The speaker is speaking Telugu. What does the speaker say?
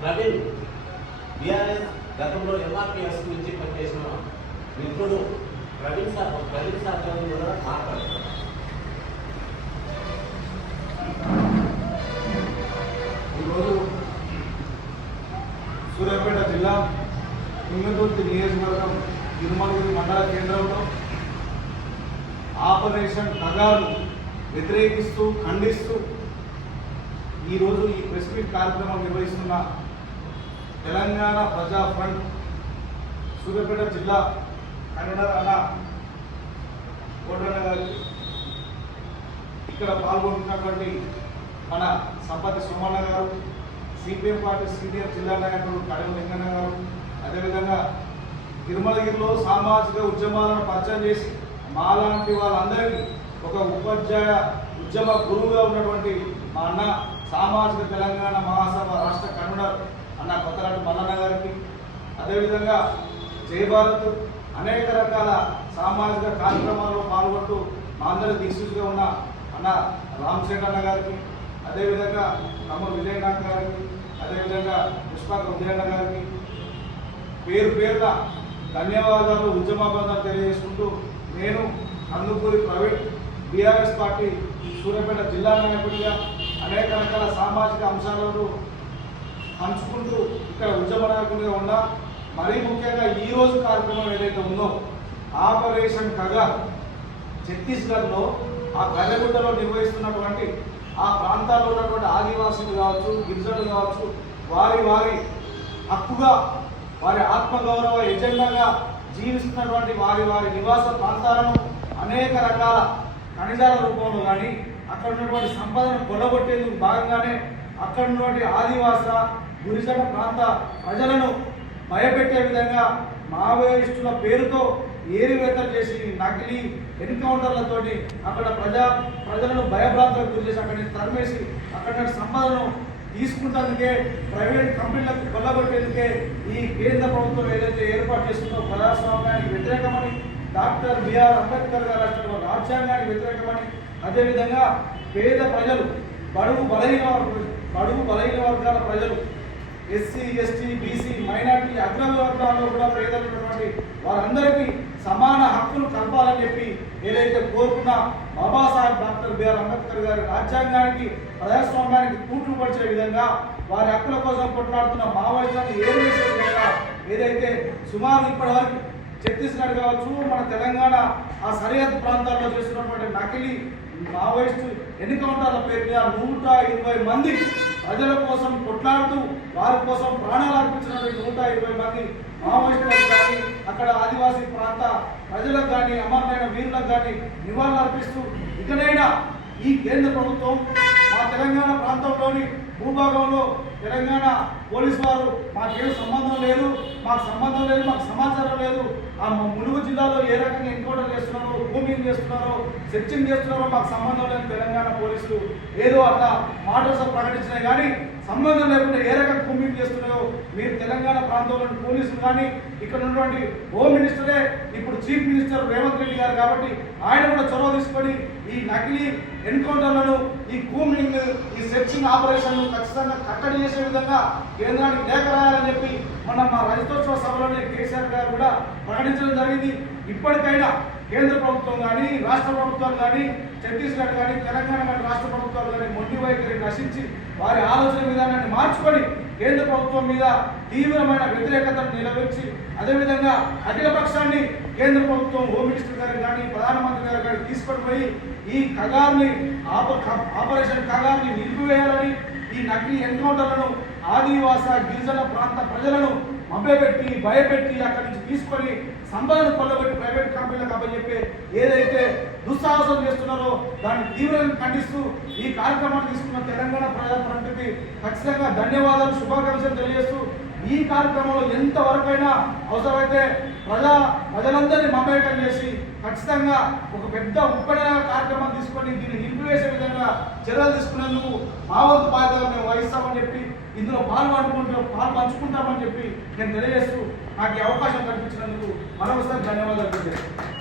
ప్రవీణ్ బీఆర్ఎస్ గతంలో ఎంఆర్పిఎస్ నుంచి పనిచేసిన మిత్రుడు ప్రవీణ్ సార్ ప్రవీణ్ సార్ కూడా మాట్లాడుతున్నారు. ఈరోజు సూర్యాపేట జిల్లా తుంగతుర్తి నియోజకవర్గం తిరుమలగిరి మండల కేంద్రంలో ఆపరేషన్ కగారు వ్యతిరేకిస్తూ ఖండిస్తూ ఈరోజు ఈ ప్రెస్ మీట్ కార్యక్రమం నిర్వహిస్తున్న తెలంగాణ ప్రజా ఫ్రంట్ సూర్యాపేట జిల్లా కన్వీనర్ అన్న కోటన్న గారికి ఇక్కడ పాల్గొంటున్నటువంటి మన సంపతి సోమన్న గారు సిపిఎం పార్టీ సీనియర్ జిల్లా నాయకుడు కడవ లింగన్న గారు అదేవిధంగా తిరుమలగిరిలో సామాజిక ఉద్యమాలను పరిచయం చేసి మాలాంటి వాళ్ళందరికీ ఒక ఉపాధ్యాయ ఉద్యమ గురువుగా ఉన్నటువంటి మా అన్న సామాజిక తెలంగాణ మహాసభ రాష్ట్ర కన్వీనర్ అన్న కొత్తలాంటి మల్లన్న గారికి అదేవిధంగా జయభారత్ అనేక రకాల సామాజిక కార్యక్రమాల్లో పాల్గొంటూ మా అందరి దిక్సూచిగా ఉన్న అన్న రామశేఖర్ అన్న గారికి అదేవిధంగా నమ్మ విజయనాథ్ గారికి అదేవిధంగా పుష్పాక ఉదయన్న గారికి పేరు పేరున ధన్యవాదాలు ఉద్యమాబంధాలు తెలియజేసుకుంటూ నేను Kandukuri private BRS party Suryapet జిల్లా నాయకుడిగా అనేక రకాల సామాజిక అంశాలను పంచుకుంటూ ఇక్కడ ఉద్యమ ఉన్న మరీ ముఖ్యంగా ఈ రోజు కార్యక్రమం ఏదైతే ఉందో ఆపరేషన్ కగా ఛత్తీస్గఢ్లో ఆ గల్లగుట్టలో నిర్వహిస్తున్నటువంటి ఆ ప్రాంతాల్లో ఉన్నటువంటి ఆదివాసులు కావచ్చు గిరిజనులు కావచ్చు వారి వారి హక్కుగా వారి ఆత్మగౌరవ ఎజెండాగా జీవిస్తున్నటువంటి వారి వారి నివాస ప్రాంతాలను అనేక రకాల ఖనిజాల రూపంలో కానీ అక్కడ ఉన్నటువంటి సంపదను కొల్లగొట్టేందుకు భాగంగానే అక్కడ నుండి ఆదివాస గురిజన ప్రాంత ప్రజలను భయపెట్టే విధంగా మావోయిస్టుల పేరుతో ఏరివేత చేసి నకిలీ ఎన్కౌంటర్లతోటి అక్కడ ప్రజా ప్రజలను భయభ్రాంతులకు గురి చేసి అక్కడి తరిమేసి అక్కడ సంపదను తీసుకుంటందుకే ప్రైవేట్ కంపెనీలకు కొల్లగొట్టేందుకే ఈ కేంద్ర ప్రభుత్వం ఏదైతే ఏర్పాటు చేస్తుందో ప్రజాస్వామ్యానికి వ్యతిరేకమని డాక్టర్ బిఆర్ అంబేద్కర్ గారు రాసిన రాజ్యాంగానికి వ్యతిరేకమని అదేవిధంగా పేద ప్రజలు బడుగు బలహీన బడుగు బలహీన వర్గాల ప్రజలు ఎస్సీ ఎస్టీ బీసీ మైనార్టీ అగ్రవ వర్గాల్లో కూడా పేదలు ఉన్నటువంటి వారందరికీ సమాన హక్కులు కలపాలని చెప్పి ఏదైతే కోరుకున్న బాబాసాహెబ్ డాక్టర్ బిఆర్ అంబేద్కర్ గారి రాజ్యాంగానికి ప్రజాస్వామ్యానికి కూట్లు పడిచే విధంగా వారి హక్కుల కోసం కొట్లాడుతున్న మావోయిస్టులను ఏర్వేసే విధంగా ఏదైతే సుమారు ఇప్పటి వరకు ఛత్తీస్గఢ్ కావచ్చు మన తెలంగాణ ఆ సరిహద్దు ప్రాంతాల్లో చేస్తున్నటువంటి నకిలీ మావోయిస్టు ఎన్నికౌంటర్ల పేరు మీద? నూట ఇరవై మంది ప్రజల కోసం కొట్లాడుతూ వారి కోసం ప్రాణాలు అర్పించినటువంటి నూట ఇరవై మంది మావోయిస్టులకు కానీ అక్కడ ఆదివాసీ ప్రాంత ప్రజలకు కానీ అమరులైన వీరులకు కానీ నివాళులు అర్పిస్తూ ఇకనైనా ఈ కేంద్ర ప్రభుత్వం మా తెలంగాణ ప్రాంతంలోని భూభాగంలో తెలంగాణ పోలీసు వారు మాకేం సంబంధం లేదు. మాకు సంబంధం లేదు మాకు సమాచారం లేదు. ఆ ములుగు జిల్లాలో ఏ రకంగా ఎన్కౌంటర్ చేస్తున్నారో భూమింగ్ చేస్తున్నారో సెర్చింగ్ చేస్తున్నారో మాకు సంబంధం లేదు తెలంగాణ పోలీసులు. ఏదో అట్లా మాటలతో ప్రకటించినాయి కానీ సంబంధం లేకుండా ఏ రకంగా భూమింగ్ చేస్తున్నారో మీరు తెలంగాణ ప్రాంతంలోని పోలీసులు కానీ ఇక్కడ ఉన్నటువంటి హోమ్ మినిస్టరే ఇప్పుడు చీఫ్ మినిస్టర్ రేవంత్ రెడ్డి గారు కాబట్టి ఆయన కూడా చొరవ తీసుకొని ఈ నకిలీ ఎన్కౌంటర్లను ఈ కూమింగ్ ఈ సెర్చింగ్ ఆపరేషన్లు ఖచ్చితంగా కట్టడి చేసే విధంగా కేంద్రానికి లేఖ రాయాలని చెప్పి మన మా రజతోత్సవ సభలోనే కేసీఆర్ గారు కూడా ప్రకటించడం జరిగింది. ఇప్పటికైనా కేంద్ర ప్రభుత్వం కానీ రాష్ట్ర ప్రభుత్వాలు కానీ ఛత్తీస్గఢ్ కానీ తెలంగాణ కానీ రాష్ట్ర ప్రభుత్వాలు కానీ మొండి వైఖరి నశించి వారి ఆలోచన విధానాన్ని మార్చుకొని కేంద్ర ప్రభుత్వం మీద తీవ్రమైన వ్యతిరేకతను నిలవెచ్చి అదేవిధంగా అఖిల పక్షాన్ని కేంద్ర ప్రభుత్వం హోమ్ మినిస్టర్ గారు కానీ ప్రధానమంత్రి గారు కానీ తీసుకొని పోయి ఈ కగార్ని ఆప ఆపరేషన్ కగార్ని నిలిపివేయాలని ఈ నకిలీ ఎన్కౌంటర్లను ఆదివాస గిరిజన ప్రాంత ప్రజలను మభ్యపెట్టి భయపెట్టి అక్కడి నుంచి తీసుకొని సంపదను కొల్లబెట్టి ప్రైవేట్ కంపెనీలకు అప్పచెప్పే ఏదైతే దుస్సాహసం చేస్తున్నారో దాన్ని తీవ్రంగా ఖండిస్తూ ఈ కార్యక్రమాన్ని తీసుకున్న తెలంగాణ ప్రజా ఫ్రంట్కి ఖచ్చితంగా ధన్యవాదాలు శుభాకాంక్షలు తెలియజేస్తూ ఈ కార్యక్రమంలో ఎంతవరకైనా అవసరమైతే ప్రజా ప్రజలందరినీ మమేకం చేసి ఖచ్చితంగా ఒక పెద్ద ఉప్పడైన కార్యక్రమం తీసుకొని దీన్ని నిలిపివేసే విధంగా చర్యలు తీసుకునేందుకు మా వంతు బాధ్యత మేము ఇందులో పాల్పడుకుంటూ పాలు పంచుకుంటామని చెప్పి నేను తెలియజేస్తూ నాకు ఈ అవకాశం కల్పించినందుకు మరొకసారి ధన్యవాదాలు తెలియజేస్తాను